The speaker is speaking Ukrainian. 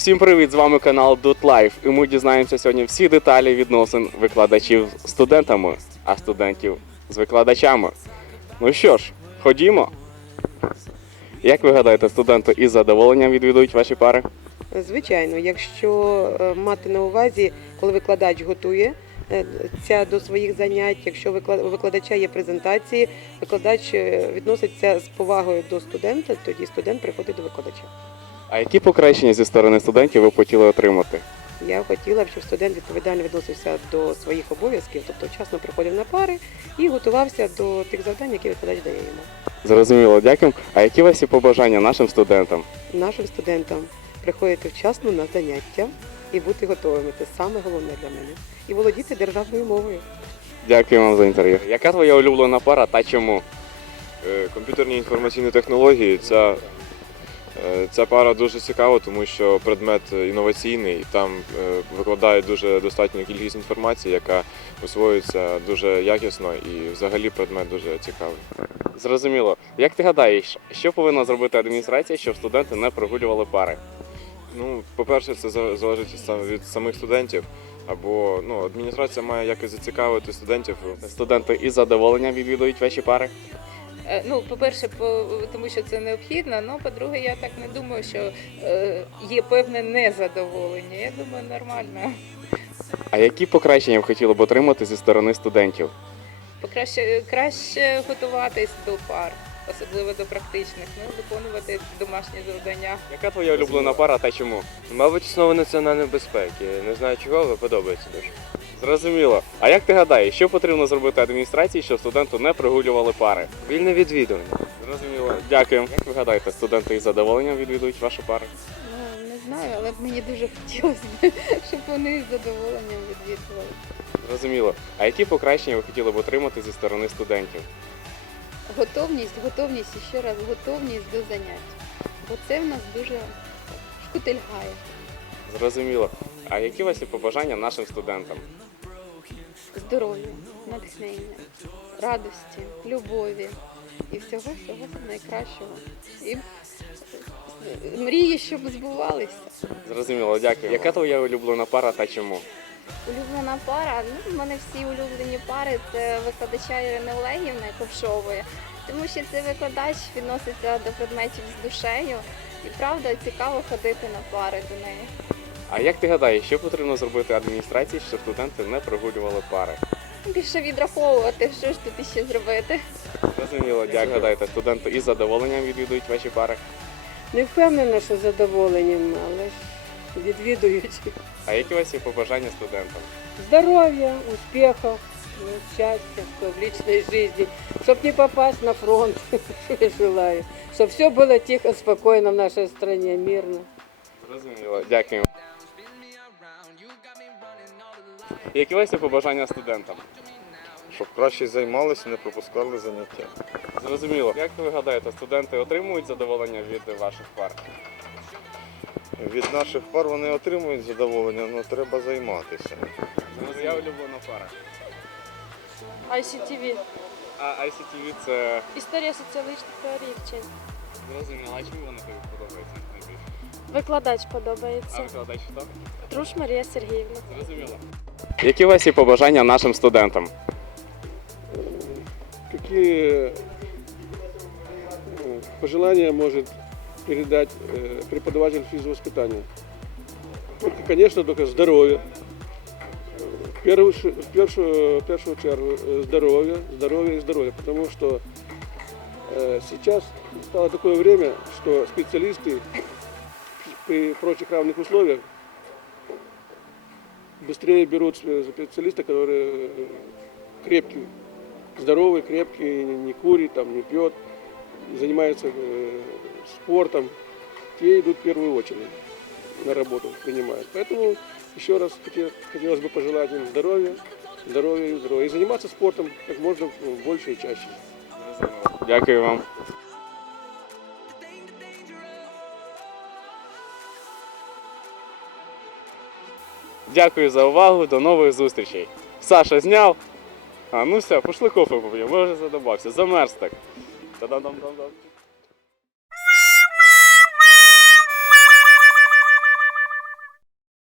Всім привіт! З вами канал Dot і ми дізнаємося сьогодні всі деталі відносин викладачів з студентами, а студентів з викладачами. Ну що ж, ходімо. Як ви гадаєте, студенти із задоволенням відвідують ваші пари? Звичайно, якщо е, мати на увазі, коли викладач готує е, ця до своїх занять, якщо у викладача є презентації, викладач е, відноситься з повагою до студента, тоді студент приходить до викладача. А які покращення зі сторони студентів ви б хотіли отримати? Я хотіла б, щоб студент відповідально відносився до своїх обов'язків, тобто вчасно приходив на пари і готувався до тих завдань, які викладач дає йому. Зрозуміло, дякую. А які у вас є побажання нашим студентам? Нашим студентам приходити вчасно на заняття і бути готовими. Це саме головне для мене. І володіти державною мовою. Дякую вам за інтерв'ю. Яка твоя улюблена пара та чому? Е, Комп'ютерні інформаційні технології ця, е, ця пара дуже цікава, тому що предмет інноваційний, там е, викладають дуже достатню кількість інформації, яка освоюється дуже якісно і взагалі предмет дуже цікавий. Зрозуміло. Як ти гадаєш, що повинна зробити адміністрація, щоб студенти не прогулювали пари? Ну, по-перше, це залежить від самих студентів. Або ну, адміністрація має якось зацікавити студентів. Студенти із задоволенням відвідують ваші пари? Е, Ну, по-перше, по, тому що це необхідно. Ну, по-друге, я так не думаю, що е, є певне незадоволення. Я думаю, нормально. А які покращення ви хотіли б отримати зі сторони студентів? Покраще краще готуватись до пар, особливо до практичних, ну, виконувати домашні завдання. Яка твоя улюблена пара та чому? Мабуть, основа національної безпеки. Не знаю чого, але подобається дуже. Зрозуміло. А як ти гадаєш, що потрібно зробити адміністрації, щоб студенти не прогулювали пари? Вільне відвідування. Зрозуміло. Дякую. Як ви гадаєте, студенти із задоволенням відвідують ваші пари? Ну, не знаю, але б мені дуже хотілося б, щоб вони з задоволенням відвідували. Зрозуміло. А які покращення ви хотіли б отримати зі сторони студентів? Готовність, готовність і ще раз готовність до занять. Бо це в нас дуже шкутильгає. Зрозуміло. А які у вас є побажання нашим студентам? Здоров'я, натхнення, радості, любові і всього всього найкращого. І мрії, щоб збувалися. Зрозуміло, дякую. Яка твоя улюблена пара та чому? Улюблена пара. Ну, в мене всі улюблені пари це викладача Ірини Олегівни Ковшової, тому що цей викладач відноситься до предметів з душею. І правда цікаво ходити на пари до неї. А як ти гадаєш, що потрібно зробити адміністрації, щоб студенти не прогулювали пари? Більше відраховувати, що ж тут іще зробити. Зрозуміло, як гадаєте, студенти із задоволенням відвідують ваші пари? Не впевнена, що з задоволенням, але ж відвідують. А які у вас є побажання студентам? Здоровья, успехов, ну, счастья в личной жизни, чтобы не попасть на фронт, что я желаю. Чтобы все было тихо, спокойно в нашей стране, мирно. Зрозуміло, дякую. Які є побажання студентам? Щоб краще займалися, не пропускали заняття. Зрозуміло. Як ви гадаєте, студенти отримують задоволення від ваших пар? Від наших пар вони отримують задоволення, але треба займатися. Я улюблена пара. ICTV. А ICTV це Історія соціологічних теорій вчить. зрозуміло. А чому вона тобі подобається найбільше? Викладач А подобається. викладач хто? Труш Марія Сергіївна. Зрозуміло. Які у вас є побажання нашим студентам? какие э, пожелания может передать э, преподаватель физвоспитания. Только, конечно, только здоровье. В первую, ш- в першую, в першую чергу э, здоровье, здоровье и здоровье, потому что э, сейчас стало такое время, что специалисты при прочих равных условиях быстрее берут специалиста, который крепкий, здоровый, крепкий, не курит, там, не пьет, занимается э, спортом, те идут в первую очередь на работу, принимают. Поэтому еще раз хоте- хотелось бы пожелать им здоровья, здоровья и здоровья. И заниматься спортом как можно ну, больше и чаще. Дякую вам. Дякую за увагу. До нових зустрічей. Саша зняв. А ну все, пошли кофе поп'ємо. Вже задобався. Замерз так. Та-дам-дам-дам-дам.